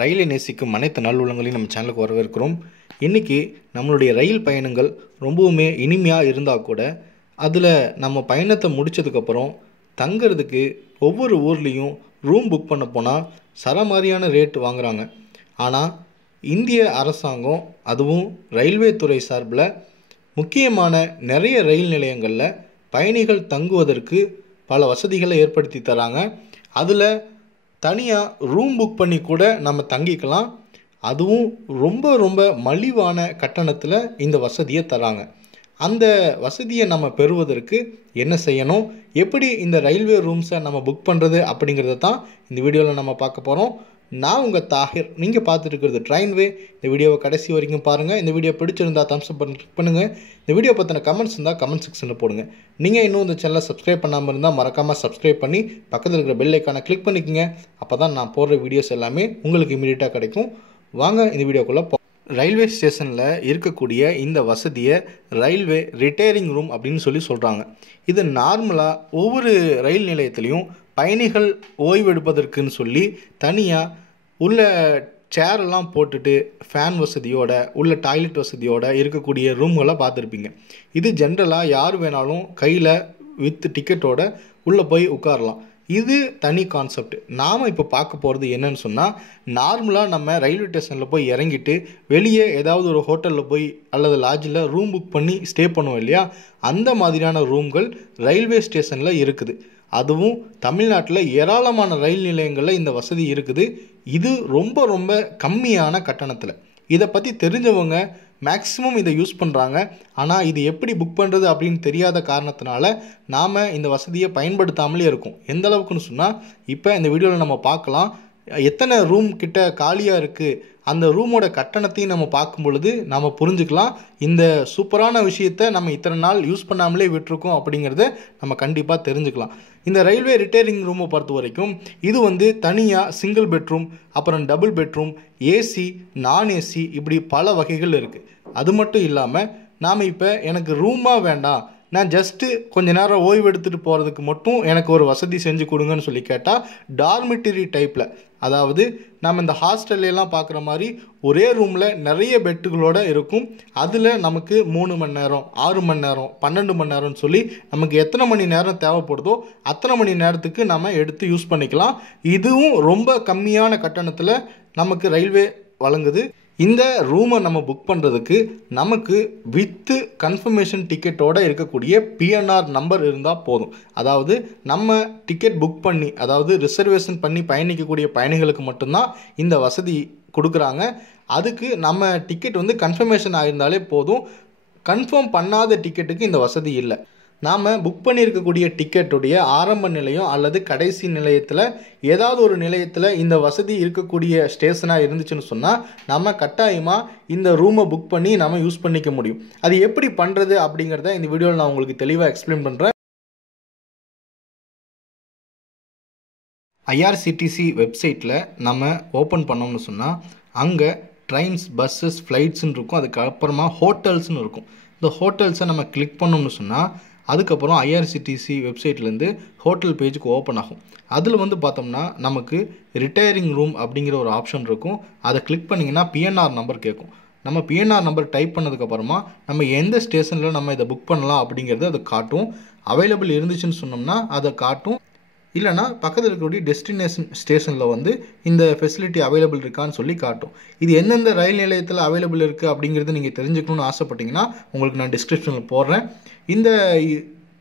ரயிலை நேசிக்கும் அனைத்து நல்லுள்ளங்களையும் நம்ம சேனலுக்கு வரவேற்கிறோம். இன்றைக்கி நம்மளுடைய ரயில் பயணங்கள் ரொம்பவுமே இனிமையாக இருந்தால் கூட அதில் நம்ம பயணத்தை முடித்ததுக்கப்புறம் தங்கிறதுக்கு ஒவ்வொரு ஊர்லேயும் ரூம் புக் பண்ண போனால் சரமாரியான ரேட் வாங்குகிறாங்க. ஆனால் இந்திய அரசாங்கம் அதுவும் ரயில்வே துறை சார்பில் முக்கியமான நிறைய ரயில் நிலையங்களில் பயணிகள் தங்குவதற்கு பல வசதிகளை ஏற்படுத்தி தராங்க. அதில் தனியாக ரூம் புக் பண்ணி கூட நம்ம தங்கிக்கலாம். அதுவும் ரொம்ப ரொம்ப மலிவான கட்டணத்தில் இந்த வசதியை தராங்க. அந்த வசதியை நம்ம பெறுவதற்கு என்ன செய்யணும், எப்படி இந்த ரயில்வே ரூம்ஸை நம்ம புக் பண்ணுறது அப்படிங்கிறத தான் இந்த வீடியோவில் நம்ம பார்க்க போகிறோம். நான் உங்கள் தாஹிர். நீங்கள் பார்த்துருக்கிறது ட்ரெயின்வே. இந்த வீடியோவை கடைசி வரைக்கும் பாருங்கள். இந்த வீடியோ பிடிச்சிருந்தால் தம்ஸ் அப் பண்ணி கிளிக் பண்ணுங்கள். இந்த வீடியோ பற்றின கமெண்ட்ஸ் இருந்தால் கமெண்ட் செக்ஷனில் போடுங்க. நீங்கள் இன்னும் இந்த சேனலை சப்ஸ்கிரைப் பண்ணாமல் இருந்தால் மறக்காமல் சப்ஸ்கிரைப் பண்ணி பக்கத்தில் இருக்கிற பெல் ஐக்கானை கிளிக் பண்ணிக்கோங்க. அப்போ தான் நான் போடுற வீடியோஸ் எல்லாமே உங்களுக்கு இமீடியட்டாக கிடைக்கும். வாங்க இந்த வீடியோக்குள்ளே ரயில்வே ஸ்டேஷனில் இருக்கக்கூடிய இந்த வசதியை ரயில்வே ரிட்டையரிங் ரூம் அப்படின்னு சொல்கிறாங்க. இது நார்மலாக ஒவ்வொரு ரயில் நிலையத்திலையும் பயணிகள் ஓய்வெடுப்பதற்குன்னு சொல்லி தனியாக உள்ள சேரெல்லாம் போட்டுட்டு ஃபேன் வசதியோட உள்ள டாய்லெட் வசதியோடு இருக்கக்கூடிய ரூம்களை பார்த்துருப்பீங்க. இது ஜென்ரலாக யார் வேணாலும் கையில் வித் டிக்கெட்டோட உள்ளே போய் உட்காரலாம். இது தனி கான்செப்ட். நாம் இப்போ பார்க்க போகிறது என்னன்னு சொன்னால், நார்மலாக நம்ம ரயில்வே ஸ்டேஷனில் போய் இறங்கிட்டு வெளியே ஏதாவது ஒரு ஹோட்டலில் போய் அல்லது லாட்ஜில் ரூம் புக் பண்ணி ஸ்டே பண்ணுவோம் இல்லையா, அந்த மாதிரியான ரூம்கள் ரயில்வே ஸ்டேஷனில் இருக்குது. அதுவும் தமிழ்நாட்டில் ஏராளமான ரயில் நிலையங்களில் இந்த வசதி இருக்குது. இது ரொம்ப ரொம்ப கம்மியான கட்டணத்தில். இதை பற்றி தெரிஞ்சவங்க மேக்ஸிமம் இதை யூஸ் பண்ணுறாங்க. ஆனால் இது எப்படி புக் பண்ணுறது அப்படின்னு தெரியாத காரணத்தினால நாம் இந்த வசதியை பயன்படுத்தாமலே இருக்கும். எந்த அளவுக்குன்னு சொன்னால், இப்போ இந்த வீடியோவில் நம்ம பார்க்கலாம் எத்தனை ரூம் கிட்ட காலியாக இருக்குது. அந்த ரூமோட கட்டணத்தையும் நம்ம பார்க்கும் பொழுது நம்ம புரிஞ்சுக்கலாம் இந்த சூப்பரான விஷயத்தை நம்ம இத்தனை நாள் யூஸ் பண்ணாமலே விட்டுருக்கோம் அப்படிங்கிறத நம்ம கண்டிப்பாக தெரிஞ்சுக்கலாம். இந்த ரயில்வே ரிட்டையரிங் ரூமை பொறுத்த வரைக்கும் இது தனியாக சிங்கிள் பெட்ரூம், அப்புறம் டபுள் பெட்ரூம், ஏசி, நான் ஏசி, இப்படி பல வகைகள் இருக்குது. அது மட்டும் இல்லாமல் நாம் இப்போ எனக்கு ரூமாக வேண்டாம், நான் ஜஸ்ட்டு கொஞ்ச நேரம் ஓய்வு எடுத்துகிட்டு போகிறதுக்கு மட்டும் எனக்கு ஒரு வசதி செஞ்சு கொடுங்கன்னு சொல்லி கேட்டால் டார்மிட்டரி டைப்பில், அதாவது நம்ம இந்த ஹாஸ்டல்லாம் பார்க்குற மாதிரி ஒரே ரூமில் நிறைய பெட்டுகளோடு இருக்கும். அதில் நமக்கு 3 மணி நேரம், 6 மணி நேரம், 12 மணி நேரம்னு சொல்லி நமக்கு எத்தனை மணி நேரம் தேவைப்படுதோ அத்தனை மணி நேரத்துக்கு நம்ம எடுத்து யூஸ் பண்ணிக்கலாம். இதுவும் ரொம்ப கம்மியான கட்டணத்தில் நமக்கு ரயில்வே வழங்குது. இந்த ரூமை நம்ம புக் பண்ணுறதுக்கு நமக்கு வித்து கன்ஃபர்மேஷன் டிக்கெட்டோடு இருக்கக்கூடிய பிஎன்ஆர் நம்பர் இருந்தால் போதும். அதாவது நம்ம டிக்கெட் புக் பண்ணி, அதாவது ரிசர்வேஷன் பண்ணி பயணிக்கக்கூடிய பயணிகளுக்கு மட்டும்தான் இந்த வசதி கொடுக்குறாங்க. அதுக்கு நம்ம டிக்கெட் கன்ஃபர்மேஷன் ஆகியிருந்தாலே போதும். கன்ஃபார்ம் பண்ணாத டிக்கெட்டுக்கு இந்த வசதி இல்லை. நாம் புக் பண்ணியிருக்கக்கூடிய டிக்கெட்டுடைய ஆரம்ப நிலையம் அல்லது கடைசி நிலையத்தில் ஏதாவது ஒரு நிலையத்தில் இந்த வசதி இருக்கக்கூடிய ஸ்டேஷனாக இருந்துச்சுன்னு சொன்னால் நம்ம கட்டாயமாக இந்த ரூமை புக் பண்ணி நம்ம யூஸ் பண்ணிக்க முடியும். அது எப்படி பண்ணுறது அப்படிங்கிறத இந்த வீடியோவில் நான் உங்களுக்கு தெளிவாக எக்ஸ்பிளைன் பண்ணுறேன். ஐஆர்சிடிசி வெப்சைட்டில் நம்ம ஓப்பன் பண்ணோம்னு சொன்னால் அங்கே ட்ரெயின்ஸ், பஸ்ஸஸ், ஃப்ளைட்ஸ்ன்னு இருக்கும். அதுக்கப்புறமா ஹோட்டல்ஸ்னு இருக்கும். இந்த ஹோட்டல்ஸை நம்ம கிளிக் பண்ணோம்னு சொன்னால் அதுக்கப்புறம் ஐஆர்சிடிசி வெப்சைட்லேருந்து ஹோட்டல் பேஜுக்கு ஓப்பன் ஆகும். அதில் பார்த்தோம்னா நமக்கு ரிட்டையரிங் ரூம் அப்படிங்கிற ஒரு ஆப்ஷன் இருக்கும். அதை கிளிக் பண்ணிங்கன்னா பிஎன்ஆர் நம்பர் கேட்கும். நம்ம பிஎன்ஆர் நம்பர் டைப் பண்ணதுக்கப்புறமா நம்ம எந்த ஸ்டேஷனில் நம்ம இதை புக் பண்ணலாம் அப்படிங்கிறது அதை காட்டும். அவைலபிள் இருந்துச்சுன்னு சொன்னோம்னா அதை காட்டும். இல்லைனா பக்கத்தில் இருக்கக்கூடிய டெஸ்டினேஷன் ஸ்டேஷனில் இந்த ஃபெசிலிட்டி அவைலபிள் இருக்கான்னு சொல்லி காட்டும். இது எந்தெந்த ரயில் நிலையத்தில் அவைலபிள் இருக்குது அப்படிங்கிறது நீங்கள் தெரிஞ்சுக்கணுன்னு ஆசைப்பட்டீங்கன்னா உங்களுக்கு நான் டிஸ்கிரிப்ஷனில் போடுறேன். இந்த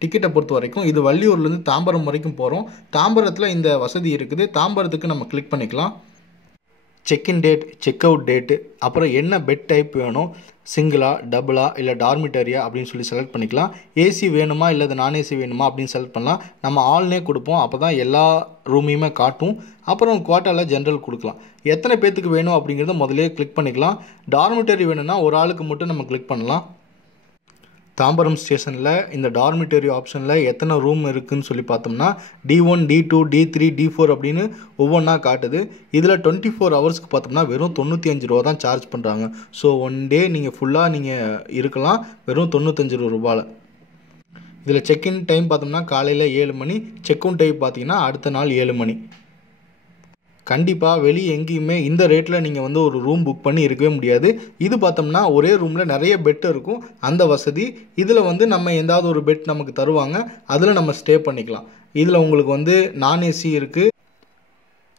டிக்கெட்டை பொறுத்த வரைக்கும் இது வள்ளியூர்லேருந்து தாம்பரம் வரைக்கும் போகிறோம். தாம்பரத்தில் இந்த வசதி இருக்குது. தாம்பரத்துக்கு நம்ம கிளிக் பண்ணிக்கலாம். Check in date, check out date, அப்புறம் என்ன பெட் டைப் வேணும், சிங்கிளா, டபுளா, இல்லை டார்மிட்டரியா அப்படின்னு சொல்லி செலக்ட் பண்ணிக்கலாம். ஏசி வேணுமா இல்லை நான் ஏசி வேணுமா அப்படின்னு செலக்ட் பண்ணலாம். நம்ம ஆல்னே கொடுப்போம், அப்போ தான் எல்லா ரூமையுமே காட்டும். அப்புறம் குவாட்டாவில் ஜென்ரல் கொடுக்கலாம். எத்தனை பேர்த்துக்கு வேணும் அப்படிங்கிறத முதலே கிளிக் பண்ணிக்கலாம். டார்மிட்டரி வேணும்னா ஒரு ஆளுக்கு மட்டும் நம்ம கிளிக் பண்ணலாம். தாம்பரம் ஸ்டேஷனில் இந்த டார்மிட்டரி ஆப்ஷனில் எத்தனை ரூம் இருக்குதுன்னு சொல்லி பார்த்தோம்னா D1, D2, D3, D4 அப்படின்னு ஒவ்வொன்றா காட்டுது. இதில் 24 ஹவர்ஸ்க்கு பார்த்தோம்னா வெறும் 95 ரூபா தான் சார்ஜ் பண்ணுறாங்க. ஸோ ஒன் டே நீங்கள் ஃபுல்லாக நீங்கள் இருக்கலாம் வெறும் 95 ரூபாயில். இதில் செக்இன் டைம் பார்த்தோம்னா காலையில் 7 மணி, செக்அவுட் டைம் பார்த்தீங்கன்னா அடுத்த நாள் 7 மணி. கண்டிப்பாக வெளியே எங்கேயுமே இந்த ரேட்டில் நீங்கள் வந்து ஒரு ரூம் புக் பண்ணி இருக்கவே முடியாது. இது பார்த்தோம்னா ஒரே ரூமில் நிறைய பெட் இருக்கும், அந்த வசதி. இதில் வந்து நம்ம எந்தாவது ஒரு பெட் நமக்கு தருவாங்க, அதில் நம்ம ஸ்டே பண்ணிக்கலாம். இதில் உங்களுக்கு வந்து நான் ஏசி இருக்குது.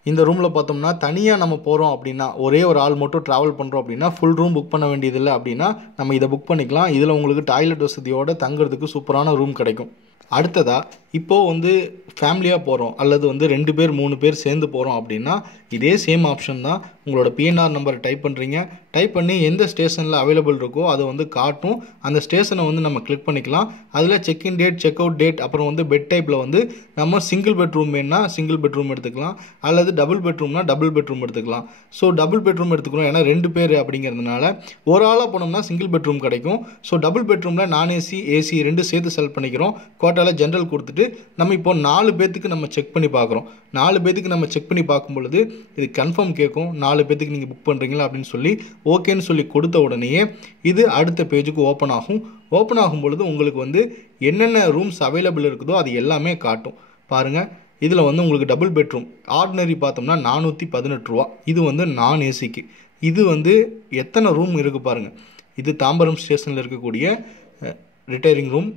இந்த ரூமில் பார்த்தோம்னா தனியாக நம்ம போகிறோம் அப்படின்னா, ஒரே ஒரு ஆள் மட்டும் ட்ராவல் பண்ணுறோம் அப்படின்னா ஃபுல் ரூம் புக் பண்ண வேண்டியதில்லை. அப்படின்னா நம்ம இதை புக் பண்ணிக்கலாம். இதில் உங்களுக்கு டாய்லெட் வசதியோடு தங்குறதுக்கு சூப்பரான ரூம் கிடைக்கும். அடுத்ததாக இப்போது வந்து ஃபேமிலியாக போகிறோம் அல்லது வந்து 2 பேர் 3 பேர் சேர்ந்து போகிறோம் அப்படின்னா இதே சேம் ஆப்ஷன் தான். உங்களோட பிஎன்ஆர் நம்பர் டைப் பண்ணுறீங்க, டைப் பண்ணி எந்த ஸ்டேஷனில் அவைலபிள் இருக்கோ அதை வந்து காட்டும். அந்த ஸ்டேஷனை வந்து நம்ம கிளிக் பண்ணிக்கலாம். அதில் check in date, check out date, அப்புறம் வந்து பெட் டைப்பில் வந்து நம்ம சிங்கிள் பெட்ரூம் வேணுன்னா சிங்கிள் பெட்ரூம் எடுத்துக்கலாம், அல்லது டபுள் பெட்ரூம்னா டபுள் பெட்ரூம் எடுத்துக்கலாம். ஸோ டபுள் பெட்ரூம் எடுத்துக்கிறோம் ஏன்னா 2 பேர் அப்படிங்கிறதுனால. ஒரு ஆளாக போனோம்னா சிங்கிள் பெட்ரூம் கிடைக்கும். ஸோ டபுள் பெட்ரூமில் நான் ஏசி ஏசி 2 சேர்த்து செலக்ட் பண்ணிக்கிறோம். கோட்டாவில் ஜென்ரல் கொடுத்துட்டு நம்ம இப்போ 4 பேத்துக்கு நம்ம செக் பண்ணி பார்க்குறோம். 4 பேத்துக்கு நம்ம செக் பண்ணி பார்க்கும் பொழுது இது கன்ஃபார்ம் கேட்கும், 4 பேத்துக்கு நீங்கள் புக் பண்ணுறீங்களா அப்படின்னு சொல்லி. ஓகேன்னு சொல்லி கொடுத்த உடனேயே இது அடுத்த பேஜுக்கு ஓப்பன் ஆகும். ஓப்பன் ஆகும் பொழுது உங்களுக்கு வந்து என்னென்ன ரூம்ஸ் அவைலபிள் இருக்குதோ அது எல்லாமே காட்டும். பாருங்கள், இதில் வந்து உங்களுக்கு டபுள் பெட்ரூம் ஆர்டினரி பார்த்தோம்னா 418 ரூபா. இது வந்து நான் ஏசிக்கு. இது வந்து எத்தனை ரூம் இருக்குது பாருங்கள். இது தாம்பரம் ஸ்டேஷனில் இருக்கக்கூடிய ரிட்டையரிங் ரூம்.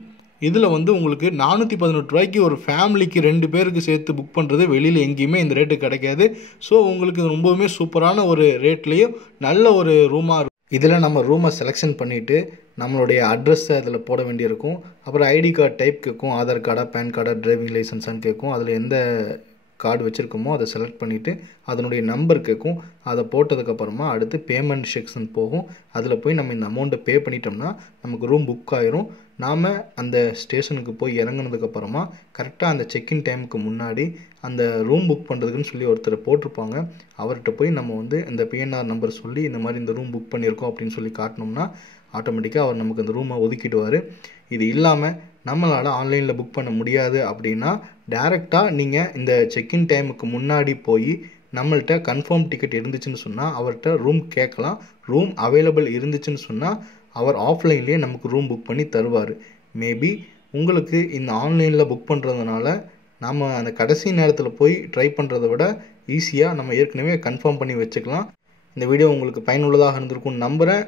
இதில் வந்து உங்களுக்கு 418 ரூபாய்க்கு ஒரு ஃபேமிலிக்கு 2 பேருக்கு சேர்த்து புக் பண்ணுறது வெளியில் எங்கேயுமே இந்த ரேட்டு கிடைக்காது. ஸோ உங்களுக்கு ரொம்பவுமே சூப்பரான ஒரு ரேட்லேயும் நல்ல ஒரு ரூமாக இருக்கும். இதில் நம்ம ரூமை செலெக்ஷன் பண்ணிவிட்டு நம்மளுடைய அட்ரஸை அதில் போட வேண்டியிருக்கும். அப்புறம் ஐடி கார்டு டைப் கேட்கும், ஆதார் கார்டா பேன் கார்டா டிரைவிங் லைசன்ஸான்னு கேட்கும். அதில் எந்த கார்டு வச்சுருக்கோமோ அதை செலக்ட் பண்ணிவிட்டு அதனுடைய நம்பர் கேட்கும். அதை போட்டதுக்கப்புறமா அடுத்து பேமெண்ட் செக்ஷன் போகும். அதில் போய் நம்ம இந்த அமௌண்ட்டை பே பண்ணிட்டோம்னா நமக்கு ரூம் புக் ஆயிரும். நாம் அந்த ஸ்டேஷனுக்கு போய் இறங்குனதுக்கப்புறமா கரெக்டாக அந்த செக்இன் டைமுக்கு முன்னாடி அந்த ரூம் புக் பண்ணுறதுக்குன்னு சொல்லி ஒருத்தர் போட்டிருப்பாங்க. அவர்கிட்ட போய் நம்ம வந்து இந்த பிஎன்ஆர் நம்பர் சொல்லி இந்த மாதிரி இந்த ரூம் புக் பண்ணியிருக்கோம் அப்படின்னு சொல்லி காட்டினோம்னா ஆட்டோமேட்டிக்காக அவர் நமக்கு அந்த ரூமை ஒதுக்கிடுவார். இது இல்லாமல் நம்மளால் ஆன்லைனில் புக் பண்ண முடியாது அப்படின்னா டேரெக்டாக நீங்கள் இந்த செக்இன் டைமுக்கு முன்னாடி போய் நம்மள்கிட்ட கன்ஃபார்ம் டிக்கெட் இருந்துச்சுன்னு சொன்னால் அவர்கிட்ட ரூம் கேட்கலாம். ரூம் அவைலபிள் இருந்துச்சுன்னு சொன்னால் அவர் ஆஃப்லைன்லேயே நமக்கு ரூம் புக் பண்ணி தருவார். மேபி உங்களுக்கு இந்த ஆன்லைனில் புக் பண்ணுறதுனால நம்ம அந்த கடைசி நேரத்தில் போய் ட்ரை பண்ணுறதை விட ஈஸியாக நம்ம ஏற்கனவே கன்ஃபார்ம் பண்ணி வச்சுக்கலாம். இந்த வீடியோ உங்களுக்கு பயனுள்ளதாக இருந்திருக்கும்னு நம்புகிறேன்.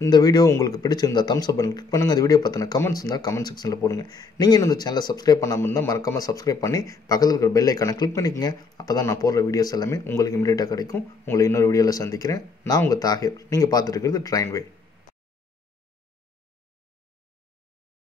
இந்த வீடியோ உங்களுக்கு பிடிச்சிருந்தா தம்ஸ் அப் பண்ணி கிளிக் பண்ணுங்கள். இந்த வீடியோ பற்றின கமெண்ட்ஸ் இருந்தால் கமெண்ட் செக்ஷனில் போடுங்க. நீங்கள் இன்னும் இந்த சேனலை சப்ஸ்கிரைப் பண்ணாமல் இருந்தால் மறக்காமல் சப்ஸ்கிரைப் பண்ணி பக்கத்தில் இருக்கிற பெல் ஐக்கானை கிளிக் பண்ணிக்கங்க. அப்போ தான் நான் போடுற வீடியோஸ் எல்லாமே உங்களுக்கு இமீடியட்டாக கிடைக்கும். உங்களை இன்னொரு வீடியோவில் சந்திக்கிறேன். நான் உங்கள் தாஹிர். நீங்கள் பார்த்துட்டு இருக்கிறது ட்ரெயின்வே.